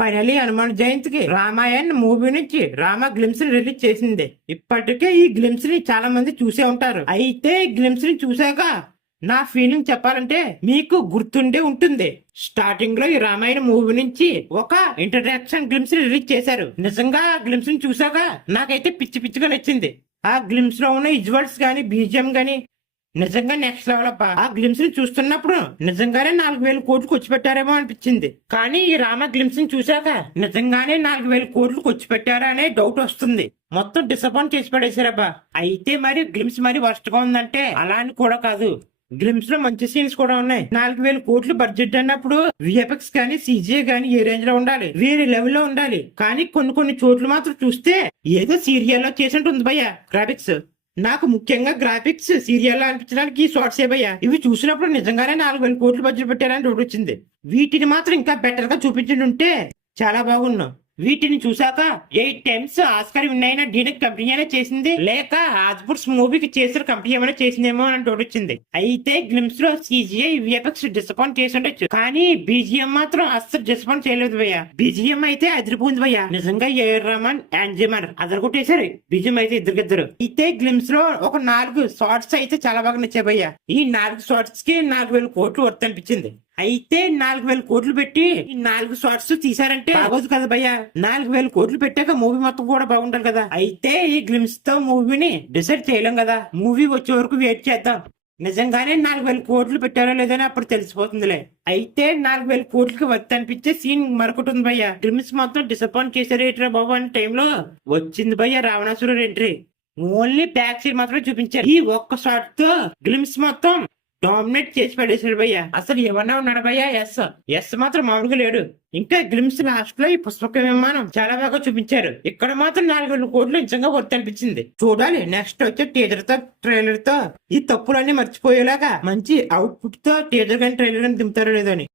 Finally Hanuman జయంతికి Ramayan movie నుంచి Rama glimpse ని రిలీజ్ చేసింది. ఇప్పటికే ఈ గ్లిమ్స్ ని చాలా మంది చూసే ఉంటారు. అయితే ఈ గ్లిమ్స్ ని చూసాక నా ఫీలింగ్ చెప్పాలంటే మీకు గుర్తుండే ఉంటుంది. స్టార్టింగ్ లో ఈ రామాయణ మూవీ నుంచి ఒక ఇంట్రడక్షన్ గ్లిమ్స్ ని రిలీజ్ చేశారు. నిజంగా ఆ గ్లిమ్స్ ని చూసాక నాకైతే పిచ్చి పిచ్చిగా నచ్చింది. ఆ గ్లిమ్స్ లో ఉన్న విజువల్స్ గానీ బీజిఎం గానీ నిజంగా నెక్స్ట్ లెవెల్ అబ్బా. ఆ గ్లిమ్స్ ని చూస్తున్నప్పుడు నిజంగానే 4,000 కోట్లు ఖర్చు పెట్టారేమో అనిపించింది. కానీ ఈ రామ గ్లిమ్స్ ని చూశాక నిజంగానే 4,000 కోట్లు ఖర్చు పెట్టారా అనే డౌట్ వస్తుంది. మొత్తం డిసప్పాయింట్ చేసి పడేశారబ్బా. అయితే మరి గ్లిమ్స్ మరి వర్స్ట్ గా ఉందంటే అలా అని కూడా కాదు. గ్లిమ్స్ లో మంచి సీన్స్ కూడా ఉన్నాయి. 4,000 కోట్లు బడ్జెట్ అన్నప్పుడు విఎఫ్ఎక్స్ కానీ సిజిఏ కానీ ఏ రేంజ్ లో ఉండాలి, వేరే లెవెల్ లో ఉండాలి. కానీ కొన్ని చోట్ల మాత్రం చూస్తే ఏదో సీరియల్లో చేసినట్టుంది భయ్య గ్రాఫిక్స్. నాకు ముఖ్యంగా గ్రాఫిక్స్ సీరియల్ అనిపించడానికి ఈ షార్ట్స్ ఏవయ్యా. ఇవి చూసినప్పుడు నిజంగానే 4,000 కోట్లు బడ్జెట్ పెట్టారని డౌట్ వచ్చింది. వీటిని మాత్రం ఇంకా బెటర్ గా చూపించుంటే చాలా బాగున్నాం. వీటిని చూసాక 8 టైమ్స్ ఆస్కార్ విన్ అయిన డీనక్ కంపెనీ అయినా చేసింది, లేక హాజ్బుర్స్ మూవీకి చేసిన కంపెనీ ఏమైనా చేసిందేమో అని డౌట్ వచ్చింది. అయితే గ్లిమ్స్ లో సిజిఐ విఎఫ్ఎక్స్ డిసప్పాయింట్ చేసి ఉండొచ్చు, కానీ బీజిఎం మాత్రం అస్సలు డిసప్పాయింట్ చేయలేదు భయ్య. బీజిఎం అయితే అదిరిపోయింది భయ్య. నిజంగా ఏఆర్ రహమాన్ అండ్ జెమర్ అదరు కొట్టేశారు. బీజిఎం అయితే ఇద్దరు. అయితే గ్లిమ్స్ లో ఒక 4 షార్ట్స్ అయితే చాలా బాగా నచ్చాయి భయ్య. ఈ 4 షార్ట్స్ కి 4,000 కోట్లు వర్త్ అనిపించింది. అయితే 4,000 కోట్లు పెట్టి ఈ 4 షార్ట్స్ తీసారంటే బాగోదు కదా భయ్య. 4,000 కోట్లు పెట్టాక మూవీ మొత్తం కూడా బాగుండాలి కదా. అయితే ఈ గ్లిమ్స్ తో మూవీని డిసైడ్ చేయలేం కదా. మూవీ వచ్చే వరకు వెయిట్ చేద్దాం. నిజంగానే 4,000 కోట్లు పెట్టారో లేదని అప్పుడు తెలిసిపోతుందిలే. అయితే 4,000 కోట్లకి వర్త్ అనిపించే సీన్ మరొకటి ఉంది భయ్య. గ్లిమ్స్ మొత్తం డిసప్పాయింట్ చేశారు ఏంట్రా బాబు అనే టైంలో వచ్చింది భయ్య రావణాసురుడు ఎంట్రీ. ఓన్లీ బ్యాక్ సైడ్ మాత్రమే చూపించారు. ఈ ఒక్క షాట్ తో గ్లిమ్స్ మొత్తం డామినేట్ చేసి పడేశాడు భయ్య. అసలు ఏమన్నా ఉన్నాడు భయ్య. ఎస్ మాత్రం మామూలుగా లేడు. ఇంకా గ్లిమ్స్ లాస్ట్ లో ఈ పుష్పక విమానం చాలా బాగా చూపించారు. ఇక్కడ మాత్రం 4,000 కోట్లు నిజంగా వర్త్ అనిపించింది. చూడాలి నెక్స్ట్ వచ్చే టీజర్ తో ట్రైలర్ తో ఈ తప్పులన్నీ మర్చిపోయేలాగా మంచి అవుట్పుట్ తో టీజర్ కానీ ట్రైలర్ కానీ దింపుతారో లేదో అని.